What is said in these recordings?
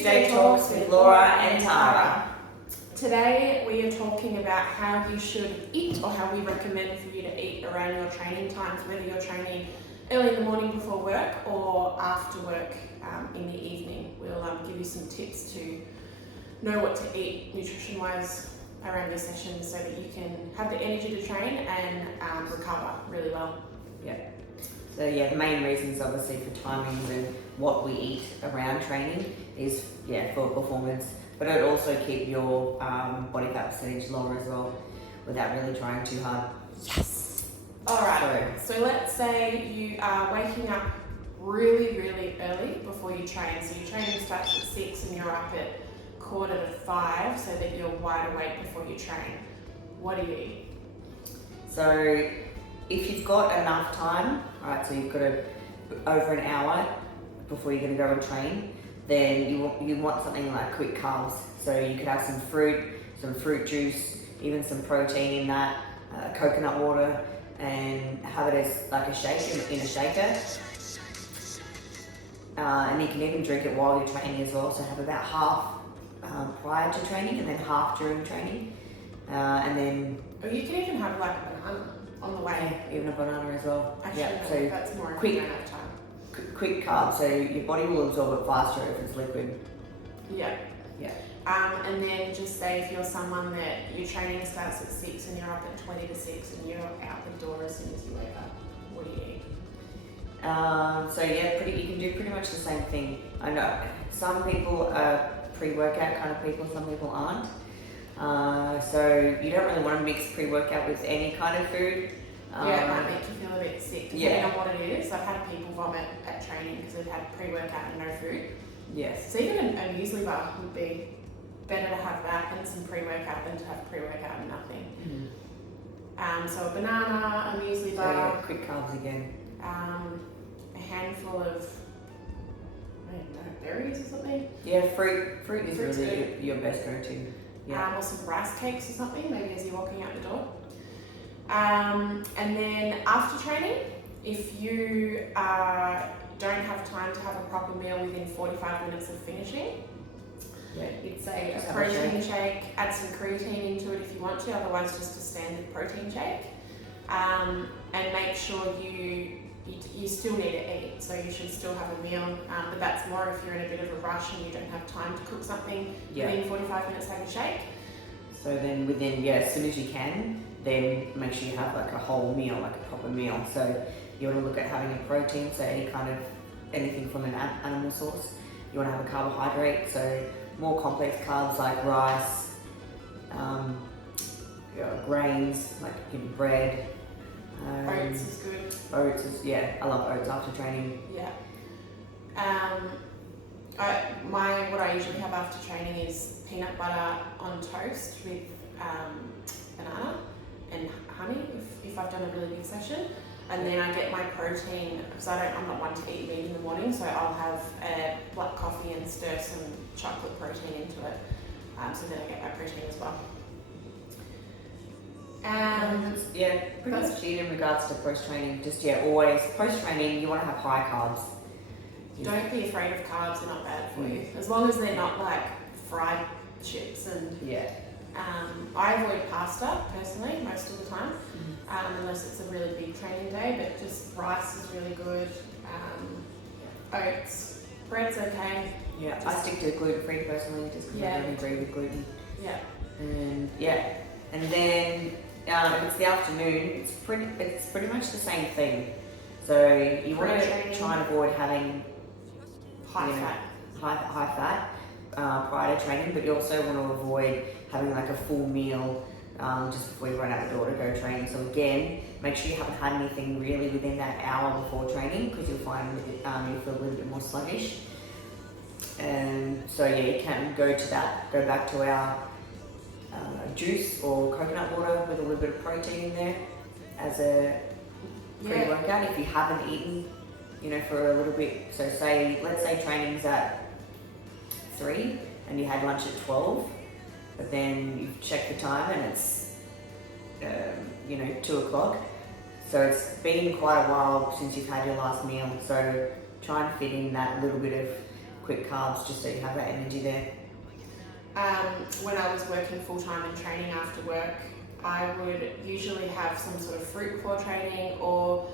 Tuesday Talks with Laura and Tara. Today we are talking about how you should eat, or how we recommend for you to eat around your training times, whether you're training early in the morning before work or after work in the evening. We'll give you some tips to know what to eat nutrition-wise around your sessions so that you can have the energy to train and recover really well. Yeah. So the main reasons obviously for timings and what we eat around training is for performance, but it also keep your body fat percentage lower as well without really trying too hard. Yes. Alright, so let's say you are waking up really early before you train. So your training starts at 6 and you're up at 4:45 so that you're wide awake before you train. What do you eat? So if you've got enough time, right, so you've got over an hour before you're going to go and train, then you want something like quick carbs. So you could have some fruit juice, even some protein in that, coconut water, and have it as like a shake in a shaker. And you can even drink it while you're training as well. So have about half prior to training and then half during training. And then... Or you can even have like a banana on the way. Even a banana as well. Actually, so that's more quick, if you don't have time. Quick carbs, so your body will absorb it faster if it's liquid. Yeah. Yeah. And then just say if you're someone that your training starts at 6 and you're up at 20 to 6 and you're out the door as soon as you wake up, what do you eat? You can do pretty much the same thing. I know some people are pre-workout kind of people, some people aren't. So you don't really want to mix pre-workout with any kind of food. It might make you feel a bit sick depending on what it is. I've had people vomit at training because they've had pre-workout and no food. Yes. So even a muesli bar would be better to have that and some pre-workout than to have pre-workout and nothing. Mm-hmm. So a banana, a muesli bar. So quick carbs again. A handful of, I don't know, berries or something. Yeah, fruit is really your best go-to. Yeah. Or some rice cakes or something, maybe as you're walking out the door. And then after training, if you don't have time to have a proper meal within 45 minutes of finishing, you'd say a protein shake, add some creatine into it if you want to, otherwise just a standard protein shake. And make sure you still need to eat, so you should still have a meal, but that's more if you're in a bit of a rush and you don't have time to cook something. Within 45 minutes have a shake. So then within, as soon as you can, then make sure you have like a whole meal, like a proper meal. So you want to look at having a protein, so anything from an animal source. You want to have a carbohydrate, so more complex carbs like rice, grains like bread. Oats is good. Oats is, I love oats after training. Yeah. What I usually have after training is peanut butter on toast with banana and honey if I've done a really big session. And then I get my protein, because I'm not one to eat meat in the morning, so I'll have a black coffee and stir some chocolate protein into it. So then I get my protein as well. Pretty much in regards to post-training, always post-training you want to have high carbs. Don't be afraid of carbs, they're not bad for you. As long as they're not like fried chips and... I avoid pasta personally most of the time, unless it's a really big training day, but just rice is really good. Oats, bread's okay. I stick to gluten-free personally, just because I don't agree with gluten. And then if it's the afternoon, it's pretty much the same thing. So you want to try and avoid having high fat prior to training, but you also want to avoid having like a full meal just before you run out the door to go train. So again, make sure you haven't had anything really within that hour before training, because you'll find you feel a little bit more sluggish. And so you can go back to our juice or coconut water with a little bit of protein in there as a pre-workout if you haven't eaten, for a little bit. So let's say training's at 3 and you had lunch at 12, but then you check the time and it's 2 o'clock. So it's been quite a while since you've had your last meal. So try and fit in that little bit of quick carbs just so you have that energy there. When I was working full-time and training after work, I would usually have some sort of fruit before training, or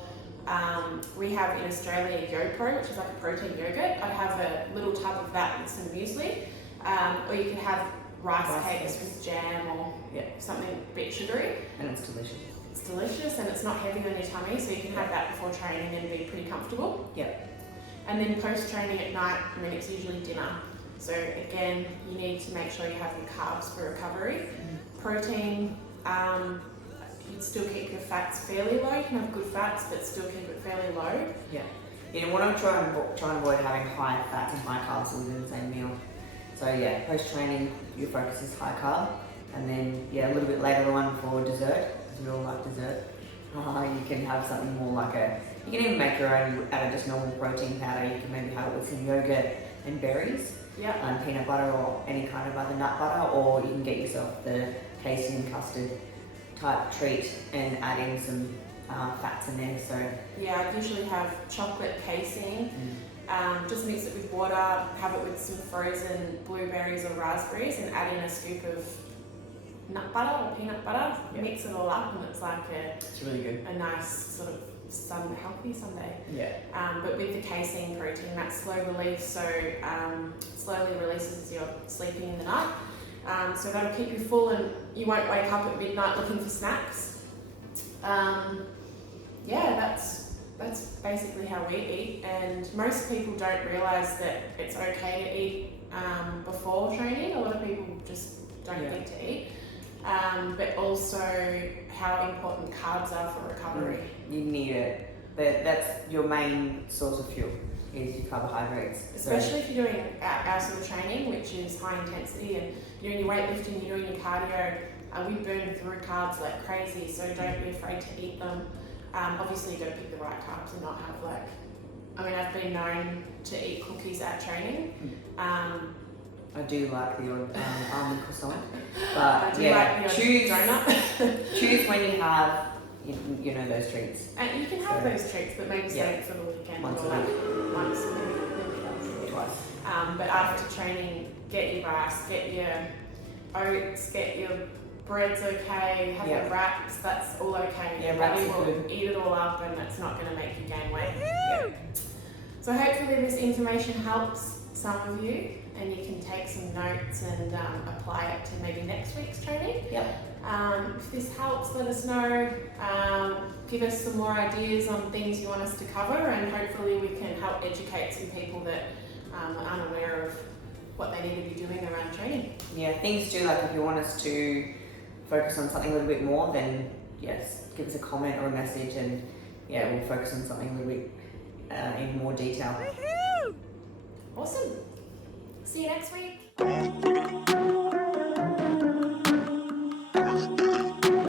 we have in Australia YoPro, which is like a protein yogurt. I'd have a little tub of that with some muesli, or you could have rice cakes with jam or something a bit sugary. And it's delicious. It's delicious and it's not heavy on your tummy, so you can have that before training and be pretty comfortable. Yep. And then post-training at night, I mean, it's usually dinner. So again, you need to make sure you have your carbs for recovery. Protein, you'd still keep your fats fairly low. You can have good fats, but still keep it fairly low. Yeah. You want to try and avoid having high fats and high carbs within the same meal. So yeah, post-training, your focus is high carb. And then, a little bit later on for dessert, because we all like dessert. You can have something more like you can even make your own out of just normal protein powder. You can maybe have it with some yogurt and berries. Yeah. Peanut butter or any kind of other nut butter, or you can get yourself the casein custard type treat and add in some fats in there. So yeah, I usually have chocolate casein. Just mix it with water, have it with some frozen blueberries or raspberries, and add in a scoop of nut butter or peanut butter. Mix it all up, and it's like it's really good. A nice sort of healthy Sunday. Yeah. But with the casein protein, that's slow release, so slowly releases as you're sleeping in the night. So that'll keep you full, and you won't wake up at midnight looking for snacks. That's basically how we eat, and most people don't realise that it's okay to eat before training. A lot of people just don't think to eat. But also how important carbs are for recovery. You need it. That's your main source of fuel, is your carbohydrates. Especially if you're doing our sort of training, which is high intensity, and you're doing your weightlifting, you're doing your cardio. We burn through carbs like crazy, so don't be afraid to eat them. Obviously you got to pick the right carbs and not have I've been known to eat cookies at training. I do like the odd almond croissant, but like choose donut. choose when you have those treats. And you can have those treats, but maybe save it for the weekend once or a week. Once, maybe twice. But after training, get your rice, get your oats, get your bread's okay, have your wraps, that's all okay. Yeah, Your wraps body are will good. eat it all up, and it's not going to make you gain weight. So hopefully this information helps some of you, and you can take some notes and apply it to maybe next week's training. If this helps, let us know. Give us some more ideas on things you want us to cover, and hopefully we can help educate some people that are unaware of what they need to be doing around training. Yeah, things too, like if you want us to focus on something a little bit more, then yes, give us a comment or a message, and we'll focus on something a little bit in more detail. Awesome. See you next week.